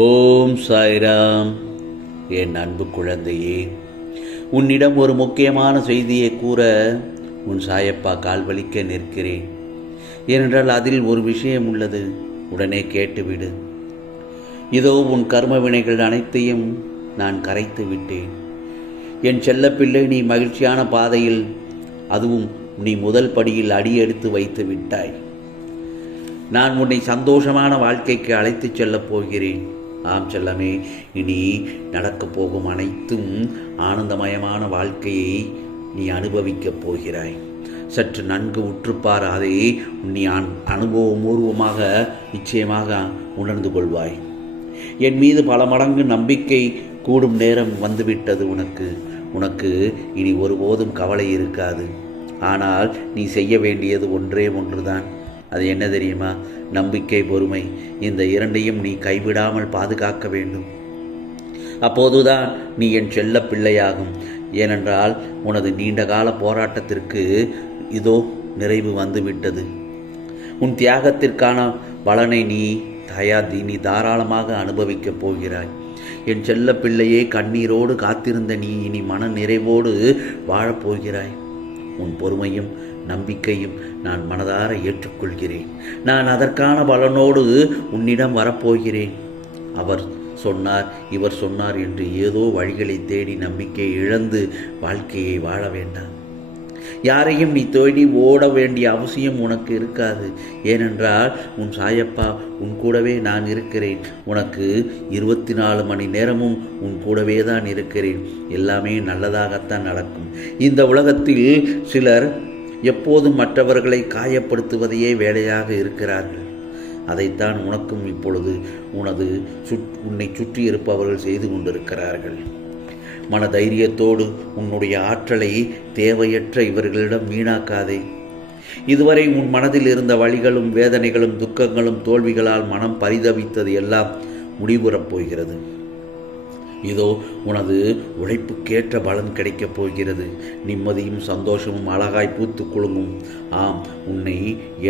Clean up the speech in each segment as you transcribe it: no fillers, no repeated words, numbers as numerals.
ஓம் சாய்ராம். என் அன்பு குழந்தையே, உன்னிடம் ஒரு முக்கியமான செய்தியை கூற உன் சாயப்பா கால் வலிக்க நிற்கிறேன். ஏனென்றால் அதில் ஒரு விஷயம் உள்ளது, உடனே கேட்டுவிடு. இதோ உன் கர்ம வினைகள் அனைத்தையும் நான் கரைத்து விட்டேன். என் செல்லப்பிள்ளை, நீ மகிழ்ச்சியான பாதையில், அதுவும் நீ முதல் படியில் அடியெடுத்து வைத்து விட்டாய். நான் உன்னை சந்தோஷமான வாழ்க்கைக்கு அழைத்துச் செல்லப் போகிறேன். ஆம் செல்லமே, இனி நடக்கப் போகும் அனைத்தும் ஆனந்தமயமான வாழ்க்கையை நீ அனுபவிக்கப் போகிறாய். சற்று நன்கு உற்றுப்பார், அதை நீ அனுபவபூர்வமாக நிச்சயமாக உணர்ந்து கொள்வாய். என் மீது பல மடங்கு நம்பிக்கை கூடும் நேரம் வந்துவிட்டது. உனக்கு இனி ஒருபோதும் கவலை இருக்காது. ஆனால் நீ செய்ய வேண்டியது ஒன்றே ஒன்றுதான். அது என்ன தெரியுமா? நம்பிக்கை, பொறுமை. இந்த இரண்டையும் நீ கைவிடாமல் பாதுகாக்க வேண்டும். அப்போதுதான் நீ என் செல்ல பிள்ளையாகும். ஏனென்றால் உனது நீண்டகால போராட்டத்திற்கு இதோ நிறைவு வந்துவிட்டது. உன் தியாகத்திற்கான பலனை நீ தாராளமாக அனுபவிக்கப் போகிறாய். என் செல்ல பிள்ளையே, கண்ணீரோடு காத்திருந்த நீ இனி மன நிறைவோடு வாழப்போகிறாய். உன் பொறுமையும் நம்பிக்கையும் நான் மனதார ஏற்றுக்கொள்கிறேன். நான் அதற்கான பலனோடு உன்னிடம் வரப்போகிறேன். அவர் சொன்னார், இவர் சொன்னார் என்று ஏதோ வழிகளை தேடி நம்பிக்கை இழந்து வாழ்க்கையை வாழ வேண்டாம். யாரையும் நீ தேடி ஓட வேண்டிய அவசியம் உனக்கு இருக்காது. ஏனென்றால் உன் சாயப்பா உன் கூடவே நான் இருக்கிறேன். உனக்கு 24 மணி நேரமும் உன் கூடவே தான் இருக்கிறேன். எல்லாமே நல்லதாகத்தான் நடக்கும். இந்த உலகத்தில் சிலர் எப்போதும் மற்றவர்களை காயப்படுத்துவதையே வேலையாக இருக்கிறார்கள். அதைத்தான் உனக்கும் இப்பொழுது உன்னை சுற்றி இருப்பவர்கள் செய்து கொண்டிருக்கிறார்கள். மன தைரியத்தோடு உன்னுடைய ஆற்றலை தேவையற்ற இவர்களிடம் வீணாக்காதே. இதுவரை உன் மனதில் இருந்த வலிகளும் வேதனைகளும் துக்கங்களும் தோல்விகளால் மனம் பரிதவித்தது எல்லாம் முடிவுறப் போகிறது. இதோ உனது உழைப்புக்கேற்ற பலன் கிடைக்கப் போகிறது. நிம்மதியும் சந்தோஷமும் அழகாய் பூத்து குலுங்கும். ஆம், உன்னை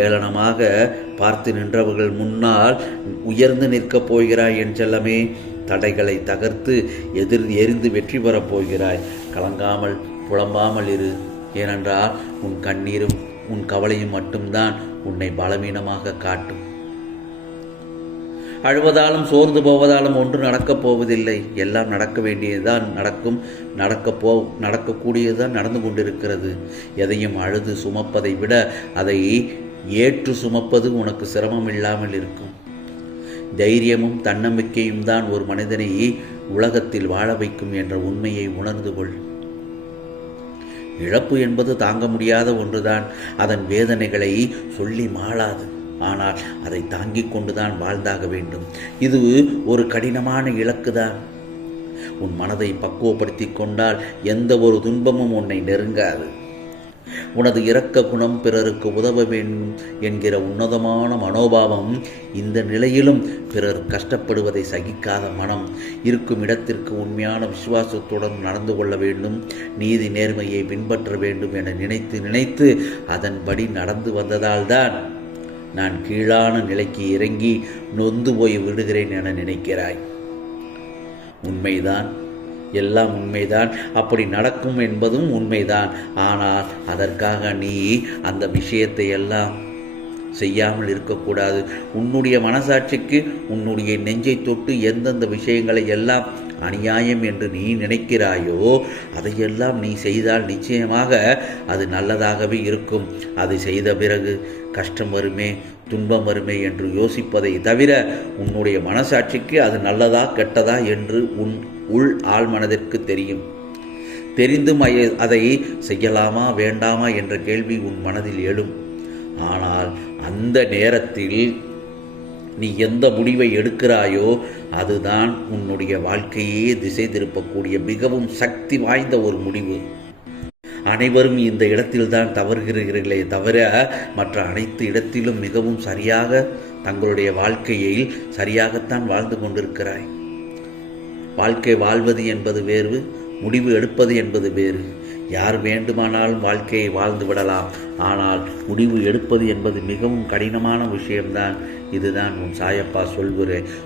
ஏளனமாக பார்த்து நின்றவர்கள் முன்னால் உயர்ந்து நிற்கப் போகிறாய் என் செல்லமே. தடைகளை தகர்த்து எரிந்து வெற்றி பெறப் போகிறாய். கலங்காமல் புலம்பாமல் இரு. ஏனென்றால் உன் கண்ணீரும் உன் கவலையும் மட்டும்தான் உன்னை பலவீனமாக காட்டும். அழுவதாலும் சோர்ந்து போவதாலும் ஒன்று நடக்கப் போவதில்லை. எல்லாம் நடக்க வேண்டியதுதான் நடக்கும். நடக்கக்கூடியதுதான் நடந்து கொண்டிருக்கிறது. எதையும் அழுது சுமப்பதை விட அதை ஏற்று சுமப்பது உனக்கு சிரமம் இல்லாமல் இருக்கும். தைரியமும் தன்னம்பிக்கையும் தான் ஒரு மனிதனை உலகத்தில் வாழ வைக்கும் என்ற உண்மையை உணர்ந்து கொள். இழப்பு என்பது தாங்க முடியாத ஒன்றுதான். அதன் வேதனைகளை சொல்லி மாளாது. ஆனால் அதை தாங்கிக் கொண்டுதான் வாழ்ந்தாக வேண்டும். இது ஒரு கடினமான இலக்குதான். உன் மனதை பக்குவப்படுத்தி கொண்டால் எந்த ஒரு துன்பமும் உன்னை நெருங்காது. உனது இரக்க குணம், பிறருக்கு உதவ வேண்டும் என்கிற உன்னதமான மனோபாவம், இந்த நிலையிலும் பிறர் கஷ்டப்படுவதை சகிக்காத மனம், இருக்கும் இடத்திற்கு உண்மையான விசுவாசத்துடன் நடந்து கொள்ள வேண்டும், நீதி நேர்மையை பின்பற்ற வேண்டும் என நினைத்து அதன்படி நடந்து வந்ததால்தான் நான் கீழான நிலைக்கு இறங்கி நொந்து போய் விடுகிறேன் என நினைக்கிறாய். உண்மைதான், எல்லாம் உண்மைதான். அப்படி நடக்கும் என்பதும் உண்மைதான். ஆனால் அதற்காக நீ அந்த விஷயத்தை எல்லாம் செய்யாமல் இருக்கக்கூடாது. உன்னுடைய மனசாட்சிக்கு உன்னுடைய நெஞ்சை தொட்டு எந்தெந்த விஷயங்களை எல்லாம் அநியாயம் என்று நீ நினைக்கிறாயோ அதையெல்லாம் நீ செய்தால் நிச்சயமாக அது நல்லதாகவே இருக்கும். அதை செய்த பிறகு கஷ்டம் வருமே, துன்பம் வருமே என்று யோசிப்பதை தவிர உன்னுடைய மனசாட்சிக்கு அது நல்லதா கெட்டதா என்று உன் உள் ஆழ்மனதிற்கு தெரியும். தெரிந்தும் அதை செய்யலாமா வேண்டாமா என்ற கேள்வி உன் மனதில் எழும். ஆனால் அந்த நேரத்தில் நீ எந்த முடிவை எடுக்கிறாயோ அதுதான் உன்னுடைய வாழ்க்கையே திசை திருப்பக்கூடிய மிகவும் சக்தி வாய்ந்த ஒரு முடிவு. அனைவரும் இந்த இடத்தில்தான் தவறுகிறீர்களே தவிர மற்ற அனைத்து இடத்திலும் மிகவும் சரியாக தங்களுடைய வாழ்க்கையில் சரியாகத்தான் வாழ்ந்து கொண்டிருக்கிறாய். வாழ்க்கை வாழ்வது என்பது வேறு, முடிவு எடுப்பது என்பது வேறு. யார் வேண்டுமானாலும் வாழ்க்கையை வாழ்ந்து விடலாம். ஆனால் முடிவு எடுப்பது என்பது மிகவும் கடினமான விஷயம்தான். இதுதான் உன் சாயப்பா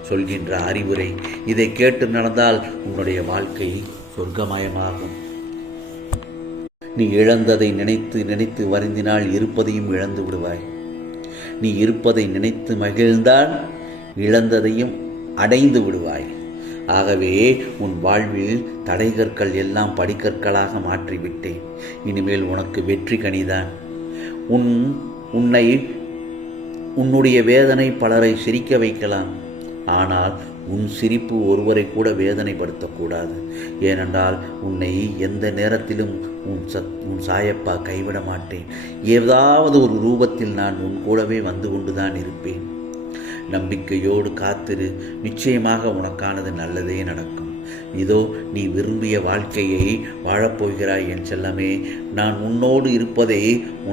சொல்கின்ற அறிவுரை. இதை கேட்டு நடந்தால் உன்னுடைய வாழ்க்கை சொர்க்கமயமாகும். நீ இழந்ததை நினைத்து நினைத்து வருந்தினால் இருப்பதையும் இழந்து விடுவாய். நீ இருப்பதை நினைத்து மகிழ்ந்தால் இழந்ததையும் அடைந்து விடுவாய். ஆகவே உன் வாழ்வில் தடைகற்கள் எல்லாம் படிக்கற்களாக மாற்றிவிட்டேன். இனிமேல் உனக்கு வெற்றி கனிதான். உன்னுடைய வேதனை பலரை சிரிக்க வைக்கலாம். ஆனால் உன் சிரிப்பு ஒருவரை கூட வேதனைப்படுத்தக்கூடாது. ஏனென்றால் உன்னை எந்த நேரத்திலும் உன் சாயப்பா கைவிட மாட்டேன். ஏதாவது ஒரு ரூபத்தில் நான் உன் கூடவே வந்து கொண்டுதான் இருப்பேன். நம்பிக்கையோடு காத்திரு. நிச்சயமாக உனக்கானது நல்லதே நடக்கும். இதோ நீ விரும்பிய வாழ்க்கையை வாழப்போகிறாய் என் செல்லமே. நான் உன்னோடு இருப்பதை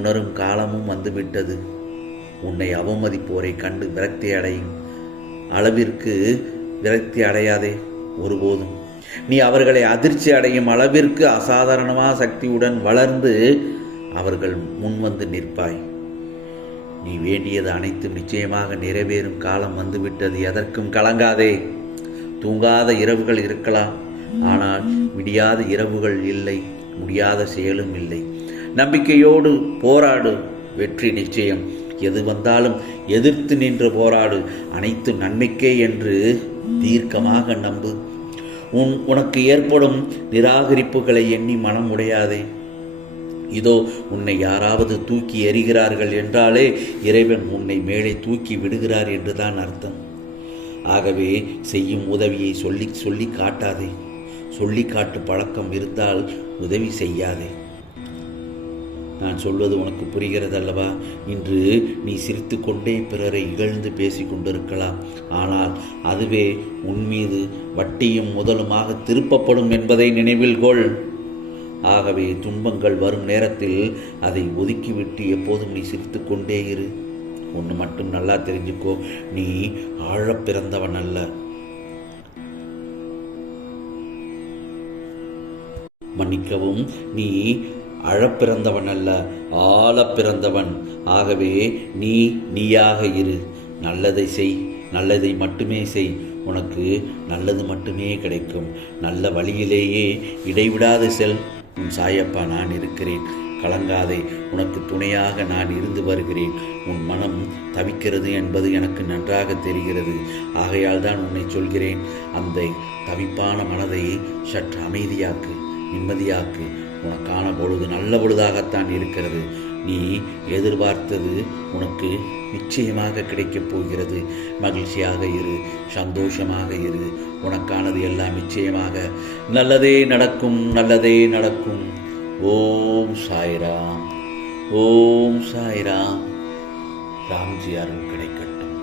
உணரும் காலமும் வந்துவிட்டது. உன்னை அவமதிப்போரை கண்டு விரக்தி அடையும் அளவிற்கு விரக்தி அடையாதே ஒருபோதும். நீ அவர்களை அதிர்ச்சி அடையும் அளவிற்கு அசாதாரணமான சக்தியுடன் வளர்ந்து அவர்கள் முன்வந்து நிற்பாய். நீ வேண்டியது அனைத்தும் நிச்சயமாக நிறைவேறும் காலம் வந்துவிட்டது. எதற்கும் கலங்காதே. தூங்காத இரவுகள் இருக்கலாம், ஆனால் விடியாத இரவுகள் இல்லை, முடியாத செயலும் இல்லை. நம்பிக்கையோடு போராடு, வெற்றி நிச்சயம். எது வந்தாலும் எதிர்த்து நின்று போராடு. அனைத்து நன்மைக்கே என்று தீர்க்கமாக நம்பு. உனக்கு ஏற்படும் நிராகரிப்புகளை எண்ணி மனம் உடையாதே. இதோ உன்னை யாராவது தூக்கி எறிகிறார்கள் என்றாலே இறைவன் உன்னை மேலே தூக்கி விடுகிறார் என்றுதான் அர்த்தம். ஆகவே செய்யும் உதவியை சொல்லி காட்டாதே. சொல்லி காட்டு பழக்கம் இருந்தால் உதவி செய்யாதே. நான் சொல்வது உனக்கு புரிகிறது அல்லவா? இன்று நீ சிரித்து கொண்டே பிறரை இகழ்ந்து பேசி கொண்டிருக்கலாம். ஆனால் அதுவே உன் மீது வட்டியும் முதலுமாக திருப்பப்படும் என்பதை நினைவில் கொள். ஆகவே துன்பங்கள் வரும் நேரத்தில் அதை ஒதுக்கிவிட்டு எப்போதும் நீ சிரித்து கொண்டே இரு. ஒன்று மட்டும் நல்லா தெரிஞ்சுக்கோ, நீ ஆழப் பிறந்தவன் அல்ல. மன்னிக்கவும், நீ அழப்பிறந்தவன் அல்ல, ஆழப் பிறந்தவன். ஆகவே நீயாக இரு. நல்லதை செய், நல்லதை மட்டுமே செய். உனக்கு நல்லது மட்டுமே கிடைக்கும். நல்ல வழியிலேயே இடைவிடாது செல். உன் சாயப்பா நான் இருக்கிறேன். கலங்காதே. உனக்கு துணையாக நான் இருந்து வருகிறேன். உன் மனம் தவிக்கிறது என்பது எனக்கு நன்றாக தெரிகிறது. ஆகையால் தான் உன்னை சொல்கிறேன். அந்த தவிப்பான மனதை சற்று அமைதியாக்கு, நிம்மதியாக்கு. உனக்கான பொழுது நல்ல பொழுதாகத்தான் இருக்கிறது. நீ எதிர்பார்த்தது உனக்கு நிச்சயமாக கிடைக்கப் போகிறது. மகிழ்ச்சியாக இரு, சந்தோஷமாக இரு. உனக்கானது எல்லாம் நிச்சயமாக நல்லதே நடக்கும், நல்லதே நடக்கும். ஓம் சாய்ராம், ஓம் சாய்ராம். ராம்ஜி அருள் கிடைக்கட்டும்.